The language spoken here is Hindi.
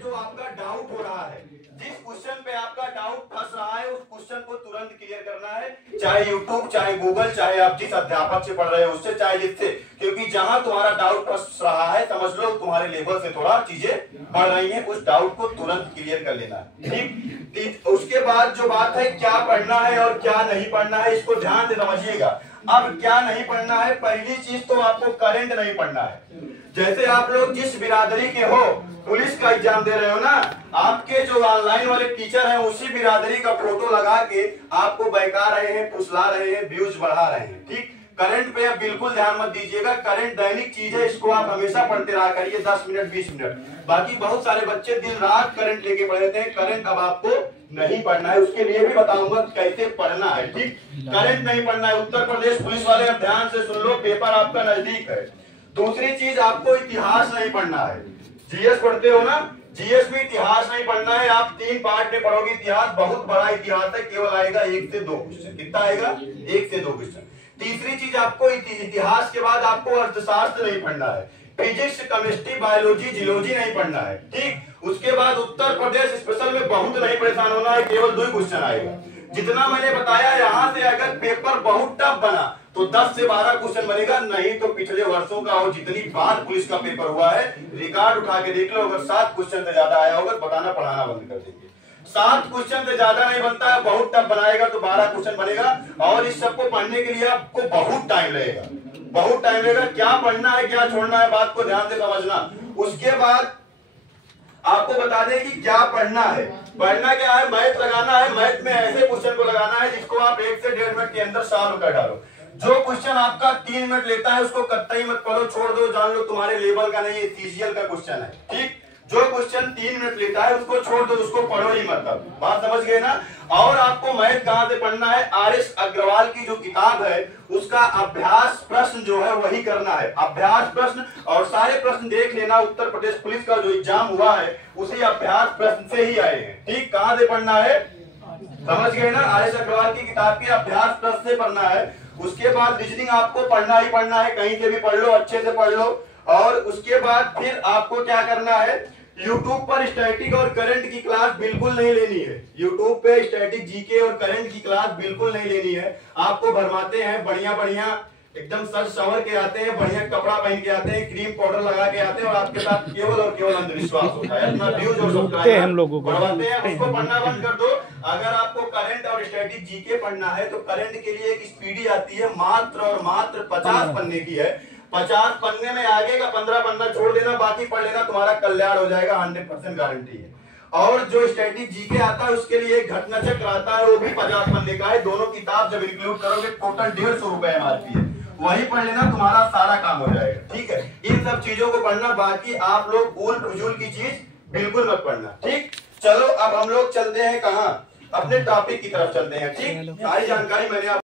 जो आपका डाउट हो रहा है, जिस क्वेश्चन पे आपका डाउट फंस रहा है, उस क्वेश्चन को तुरंत क्लियर करना है, चाहे यूट्यूब, चाहे गूगल, चाहे आप जिस अध्यापक से पढ़ रहे हो उससे, चाहे जिससे, क्योंकि जहां तुम्हारा डाउट फंस रहा है समझ लो तुम्हारे लेवल से थोड़ा चीजें बढ़ रही हैं, उस डाउट को तुरंत क्लियर कर लेना है। ठीक, उसके बाद जो बात है क्या पढ़ना है और क्या नहीं पढ़ना है, इसको ध्यान से समझिएगा। अब क्या नहीं पढ़ना है, पहली चीज तो आपको करंट नहीं पढ़ना है। जैसे आप लोग जिस बिरादरी के हो, पुलिस का एग्जाम दे रहे हो ना, आपके जो ऑनलाइन वाले टीचर हैं उसी बिरादरी का फोटो लगा के आपको बहका रहे हैं, फुसला रहे हैं, व्यूज बढ़ा रहे हैं। ठीक, करंट पे आप बिल्कुल ध्यान मत दीजिएगा। करंट दैनिक चीज है, इसको आप हमेशा पढ़ते रहा करिए 10 मिनट 20 मिनट। बाकी बहुत सारे बच्चे दिन रात करंट लेके पढ़ लेते हैं, करंट अब आपको नहीं पढ़ना है, उसके लिए भी बताऊंगा कैसे पढ़ना है। ठीक, करंट नहीं पढ़ना है। उत्तर प्रदेश पुलिस वाले अब ध्यान से सुन लो, पेपर आपका नजदीक है। दूसरी चीज, आपको इतिहास नहीं पढ़ना है। जीएस पढ़ते हो ना, जीएस में इतिहास नहीं पढ़ना है। आप 3 पार्ट में पढ़ोगे इतिहास, बहुत बड़ा इतिहास है, केवल आएगा 1 से 2 क्वेश्चन। कितना आएगा? 1 से 2 क्वेश्चन। तीसरी चीज, आपको इतिहास के बाद आपको अर्थशास्त्र नहीं पढ़ना है, फिजिक्स, केमिस्ट्री, बायोलॉजी, जियोलॉजी नहीं पढ़ना है। ठीक, उसके बाद उत्तर प्रदेश स्पेशल में बहुत नहीं परेशान होना है, केवल 2 क्वेश्चन आएगा। जितना मैंने बताया, यहाँ से अगर पेपर बहुत टफ बना तो 10 से 12 क्वेश्चन बनेगा, नहीं तो पिछले वर्षों का और जितनी बार पुलिस का पेपर हुआ है रिकॉर्ड उठा के देख लो, अगर 7 क्वेश्चन से ज्यादा आया होगा बताना पढ़ाना बंद कर देंगे। 7 क्वेश्चन से ज्यादा नहीं बनता है, बहुत टफ बनाएगा तो 12 क्वेश्चन बनेगा, और इस सबको पढ़ने के लिए आपको बहुत टाइम लगेगा, बहुत टाइम लगेगा। क्या पढ़ना है क्या छोड़ना है, बात को ध्यान से समझना। उसके बाद आपको बता दें कि क्या पढ़ना है। पढ़ना क्या है, मैथ लगाना है। मैथ में ऐसे क्वेश्चन को लगाना है जिसको आप 1 से 1.5 मिनट के अंदर सॉल्व कर डालो। जो क्वेश्चन आपका 3 मिनट लेता है उसको कतई मत पढ़ो, छोड़ दो, जान लो तुम्हारे लेवल का नहीं है, सीजीएल का क्वेश्चन है। ठीक, जो क्वेश्चन 3 मिनट लेता है उसको छोड़ दो, उसको पढ़ो ही मत। बात समझ गए ना। और आपको मैथ कहां से पढ़ना है, आरएस अग्रवाल की जो किताब है उसका अभ्यास प्रश्न जो है वही करना है, अभ्यास प्रश्न। और सारे प्रश्न देख लेना, उत्तर प्रदेश पुलिस का जो एग्जाम हुआ है उसी अभ्यास प्रश्न से ही आए हैं। ठीक, कहां से पढ़ना है समझ गए ना, आरएस अग्रवाल की किताब के अभ्यास प्रश्न से पढ़ना है। उसके बाद रीजनिंग आपको पढ़ना ही पढ़ना है, कहीं से भी पढ़ लो, अच्छे से पढ़ लो। और उसके बाद फिर आपको क्या करना है, YouTube पर स्टैटिक और करंट की क्लास बिल्कुल नहीं लेनी है। YouTube पे स्टैटिक, जीके और करंट की क्लास बिल्कुल नहीं लेनी है। आपको भरमाते हैं, बढ़िया बढ़िया एकदम सर संवर के आते हैं, बढ़िया कपड़ा पहन के आते हैं, क्रीम पाउडर लगा के आते हैं, और आपके साथ केवल और केवल अंधविश्वास होता है, अपना व्यूज और सब्सक्राइब हम लोगों को बढ़वाते हैं। उसको पढ़ना बंद कर दो। अगर आपको करंट और स्टैटिक जीके पढ़ना है तो करंट के लिए एक स्पीडी आती है, मात्र और मात्र 50 पन्ने की है। 50 पन्ने में आगे का 15 पन्ना छोड़ देना, बाकी पढ़ लेना, तुम्हारा कल्याण हो जाएगा, 100% गारंटी है। और जो स्टैटिक जीके आता है उसके लिए एक घटना चक्र आता है, वो भी 50 पन्ने का है। दोनों किताब जब इंक्लूड करोगे टोटल 150 रुपए एमआरपी है, वही पढ़ लेना, तुम्हारा सारा काम हो जाएगा। ठीक है, इन सब चीजों को पढ़ना, बाकी आप लोग उल फजूल की चीज बिल्कुल मत पढ़ना। ठीक, चलो अब हम लोग चलते हैं कहाँ, अपने टॉपिक की तरफ चलते हैं। ठीक, सारी जानकारी मैंने